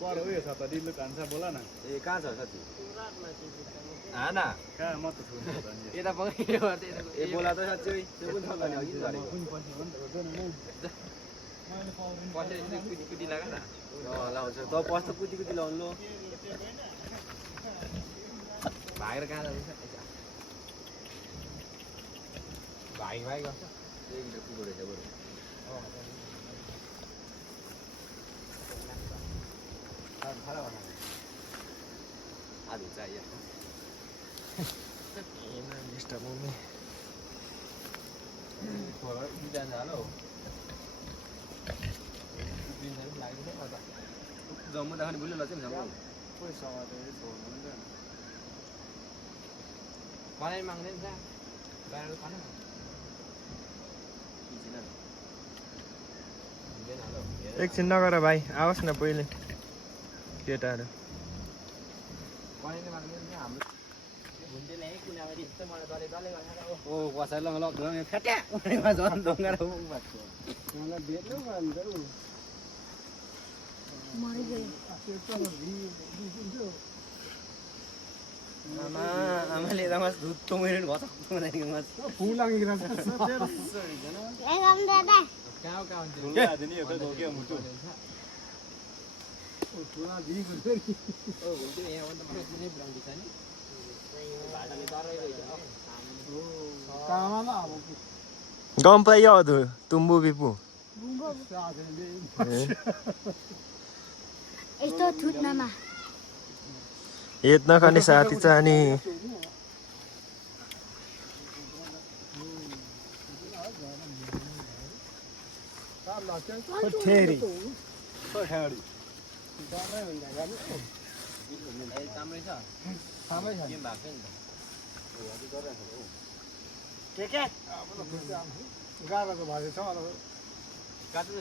पर उयो छ त दिल्लु कान्छा बोला न ए कहाँ छ साथी आना कहाँ म त छुन त नि यता पक्रियो ए बोला त साथी त्यो कुन छ त नि अघि गरेको मैले कुटी लाग न लाउँछ त पस्छ कुटी लाउनु लो भागेर कहाँ जान्छ भाइ गर्छ एक ढुक्की गरेछ बरु आज चाहिए डिस्टर्ब होने थोड़ा इधर जालो दिन से लाइट से आता जम्मू देखने बोले लगे जम्मू कोही समाते छोड्नु हुँदैन मलाई माग्दैन जा बाहिर खानु एकछिन नगर भाइ आओस् न पहिले केटाहरू ओ कसैले मलाई लग्न फ्याट्या उनीमा झन् ढुङ्गा र भएको मलाई बेच्नु भन्छ आमा आमाले त मस दुध तोमेर भछ बनाइदिएको मस फुल लागिरा छ दादा कहाँ हुन्छ ढुङ्गा दिने यो त धोक्यो मुटु पुरा दिइ गुल्छ नि ओ हुन्छ यहाँ भन्दा पनि कुनै ब्रान्डी छ नि भाडाले तराइरहेछ काममा अब गम्पा याद तुम्बु बिपु यस्तो थुट्नमा हेत नखाने साथी चाहने ठेरी कामै छ खामै छ गेम भएको नि त के गाह्रो भाइ छ काट्नु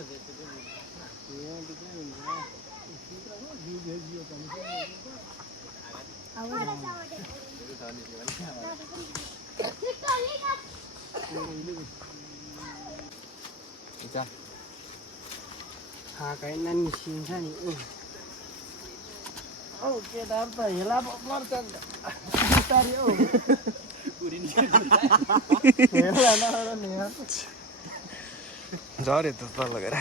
खाएन निस्किन्छ नि औ केटाहरू त हेला पर्छ बिस्तारी औ झऱ्यो त तल गएर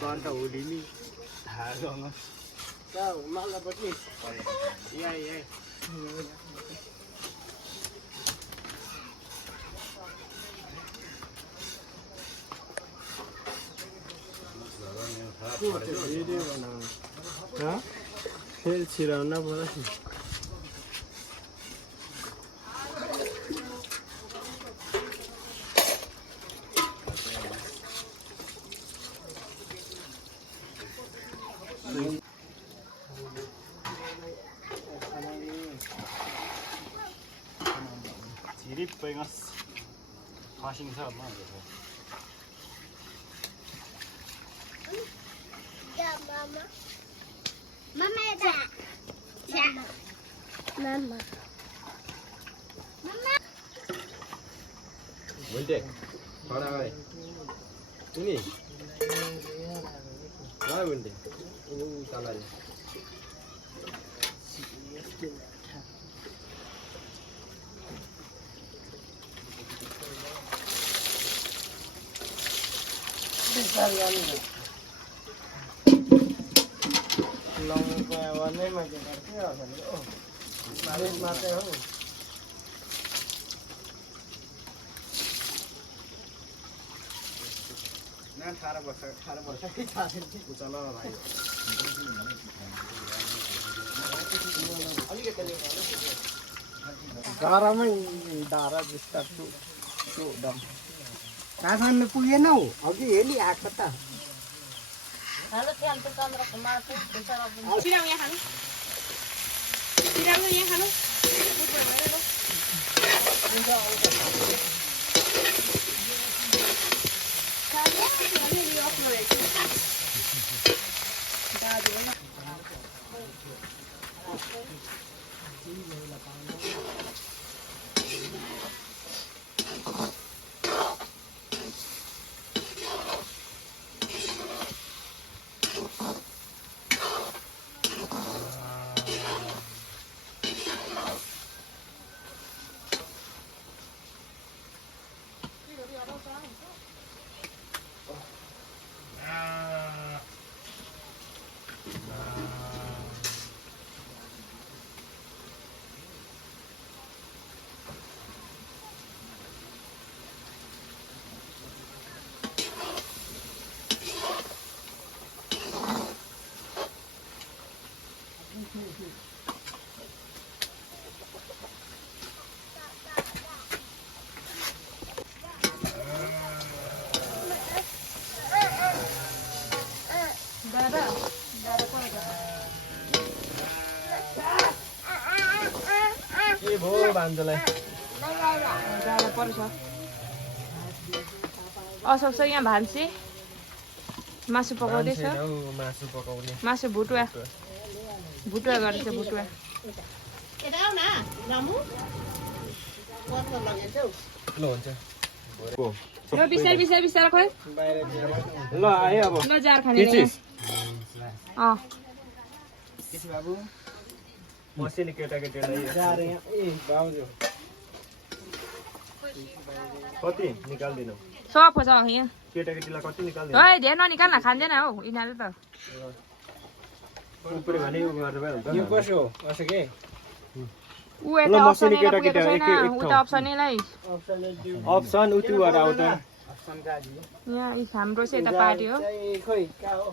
घन्टा होली माल्लापट्टि फेरि छिराउन पर्यो Zirippa ingas washing sa ma. Ya mama. Mama ada. Ya. Mama. Mama. Bunte. Khana gae. Ini. Gae bunte. Ini salah. लौको भन्दै मैले गर्थेँ मालिसमा चाहिँ हो ना 18 वर्ष के थाहा उचालो भाइ गरमै धारा जस्ता छु दम काठमाडौँ पुगेन हौ अघि हेली आएको त के भयो भान्जोलाई जाडो पर्छ असोक्छ यहाँ भान्सी मासु पकाउँदैछ मासु पकाउने मासु भुटुवा गरेछ भुटुवा ल हुन्छ ल बिस्तारै खोइ ल आयो अब ल जार खाने बाबु मसिनो केटाकेटीलाई बाबु कति निकाल्दिनु सब छ यहाँ केटाकेटीलाई कति निकाल्दिनु है धेरै ननिकाल्न खाँदैन हौ यिनीहरूले त उपरे भने उ गर्दा भयो यो कसो असो के ऊ यता अप्सनै पुगेको छैन उता अप्सनैलाई अप्सन उति भएर आउँछ यहाँ हाम्रो चाहिँ यता पार्टी हो खोइ का हो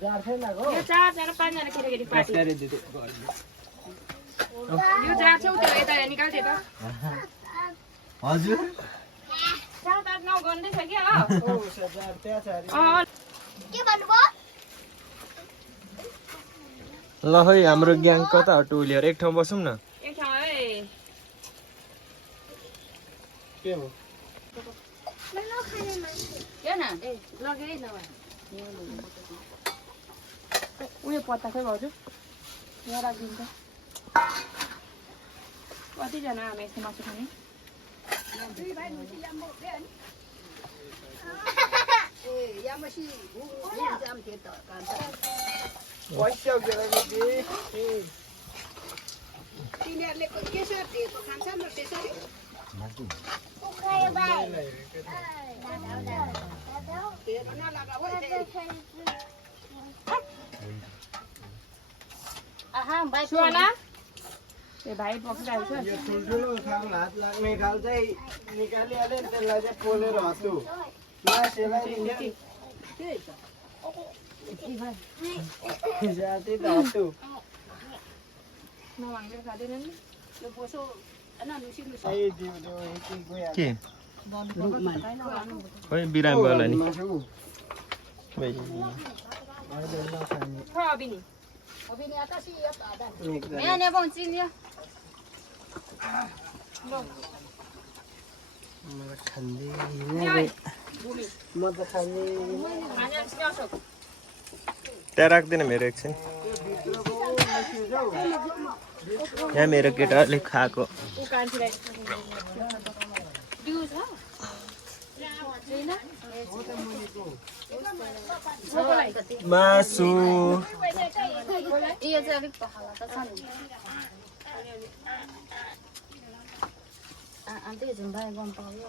जार छैन गो यो 4 जना 5 जना केटाकेटी पार्टी यो जार छ उता यता निकाल्थे त हजुर 7 8 9 गर्दैछ के हो ओ जार त्यहाँ छ अरे के भन्नुभयो ल है हाम्रो ग्याङ कता हो टोलिएर एक ठाउँ बसौँ न एक ठाउँ है के हो के न ए लगे न उयो पत्ता खै भाउजू यहाँ राखिदिन्छ कतिजना हामी यस्तो मासु खाने पैसा केटाकेटी तिनीहरूले केसर दिएको खान्छन् र त्यसरी हेर्न नलगाऊ है सुवाला ए भाइ पक्राएको छ यो ठुल्ठुलो खाल हात लाग्ने खाल चाहिँ निकालिहाल्यो नि त्यसलाई चाहिँ पोलेर हत्तु जाति त हत्तु नभाङ्गेर खाँदैन नि यो बोसो के खोइ बिरामीवाला नि खा अबिनी यहाँ नेबाउ चिन्यो म त खाने त्यहाँ राख्दैन मेरो एकछिन यहाँ मेरो केटाले खाएको मासु यो चाहिँ अलिक पखाला त छ नि अन्त झुम्बाए गम पायो